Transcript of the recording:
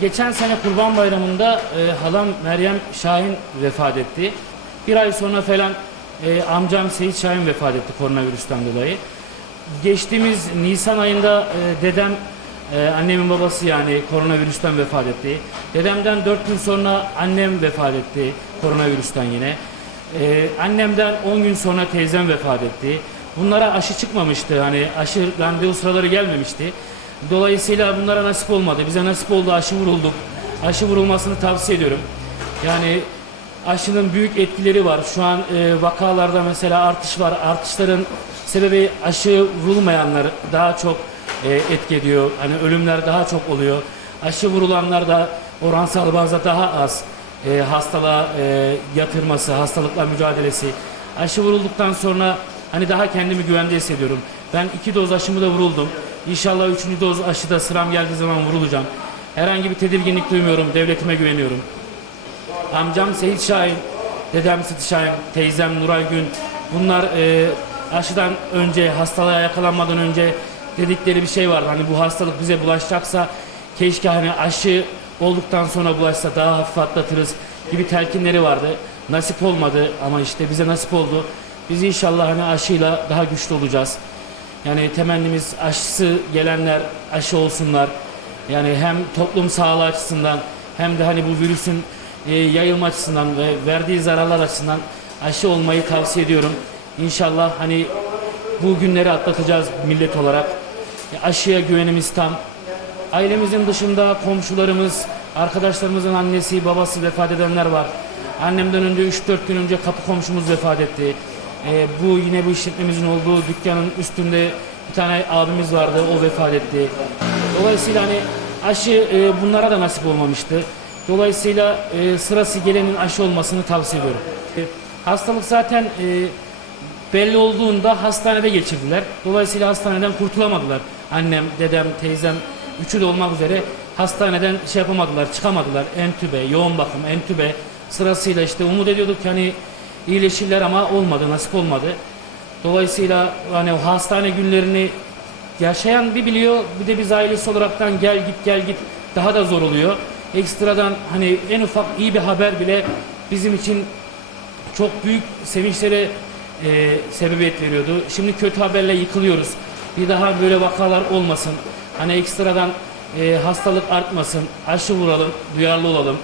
geçen sene Kurban Bayramı'nda e, halam Meryem Şahin vefat etti. Bir ay sonra falan e, amcam Seyit Şahin vefat etti koronavirüsten dolayı. Geçtiğimiz Nisan ayında e, dedem, e, annemin babası yani koronavirüsten vefat etti. Dedemden 4 gün sonra annem vefat etti koronavirüsten yine. E, annemden 10 gün sonra teyzem vefat etti. Bunlara aşı çıkmamıştı hani aşı randevu sıraları gelmemişti. Dolayısıyla bunlara nasip olmadı. Bize nasip oldu aşı vurulduk. Aşı vurulmasını tavsiye ediyorum. Yani aşının büyük etkileri var. Şu an e, vakalarda mesela artış var. Artışların sebebi aşı vurulmayanlar daha çok e, etki ediyor. Hani ölümler daha çok oluyor. Aşı vurulanlar da oransal bazda daha az e, hastalığa e, yatırması, hastalıkla mücadelesi. Aşı vurulduktan sonra hani daha kendimi güvende hissediyorum. Ben iki doz aşımı da vuruldum. İnşallah üçüncü doz aşıda sıram geldiği zaman vurulacağım. Herhangi bir tedirginlik duymuyorum. Devletime güveniyorum. Amcam Seyit Şahin, dedem Sıtı Şahin, teyzem Nuray Gün. Bunlar e, aşıdan önce, hastalığa yakalanmadan önce dedikleri bir şey var. Hani bu hastalık bize bulaşacaksa keşke hani aşı olduktan sonra bulaşsa daha hafif atlatırız gibi telkinleri vardı. Nasip olmadı ama işte bize nasip oldu. Biz inşallah hani aşıyla daha güçlü olacağız. Yani temennimiz aşısı gelenler aşı olsunlar. Yani hem toplum sağlığı açısından hem de hani bu virüsün e, yayılma açısından ve verdiği zararlar açısından aşı olmayı tavsiye ediyorum. İnşallah hani bu günleri atlatacağız millet olarak. E, aşıya güvenimiz tam. Ailemizin dışında komşularımız, arkadaşlarımızın annesi, babası vefat edenler var. Annemden önce 3-4 gün önce kapı komşumuz vefat etti. E, bu yine bu işletmemizin olduğu dükkanın üstünde bir tane abimiz vardı, o vefat etti. Dolayısıyla hani aşı e, bunlara da nasip olmamıştı. Dolayısıyla e, sırası gelenin aşı olmasını tavsiye ediyorum. E, hastalık zaten e, belli olduğunda hastanede geçirdiler. Dolayısıyla hastaneden kurtulamadılar. Annem, dedem, teyzem üçü de olmak üzere hastaneden şey yapamadılar, çıkamadılar. Entübe, yoğun bakım, entübe sırasıyla işte umut ediyorduk ki hani iyileşirler ama olmadı, nasip olmadı. Dolayısıyla hani o hastane günlerini yaşayan bir biliyor, bir de biz ailesi olaraktan gel git gel git daha da zor oluyor. Ekstradan hani en ufak iyi bir haber bile bizim için çok büyük sevinçlere e, sebebiyet veriyordu. Şimdi kötü haberle yıkılıyoruz. Bir daha böyle vakalar olmasın. Hani ekstradan e, hastalık artmasın. Aşı vuralım, duyarlı olalım.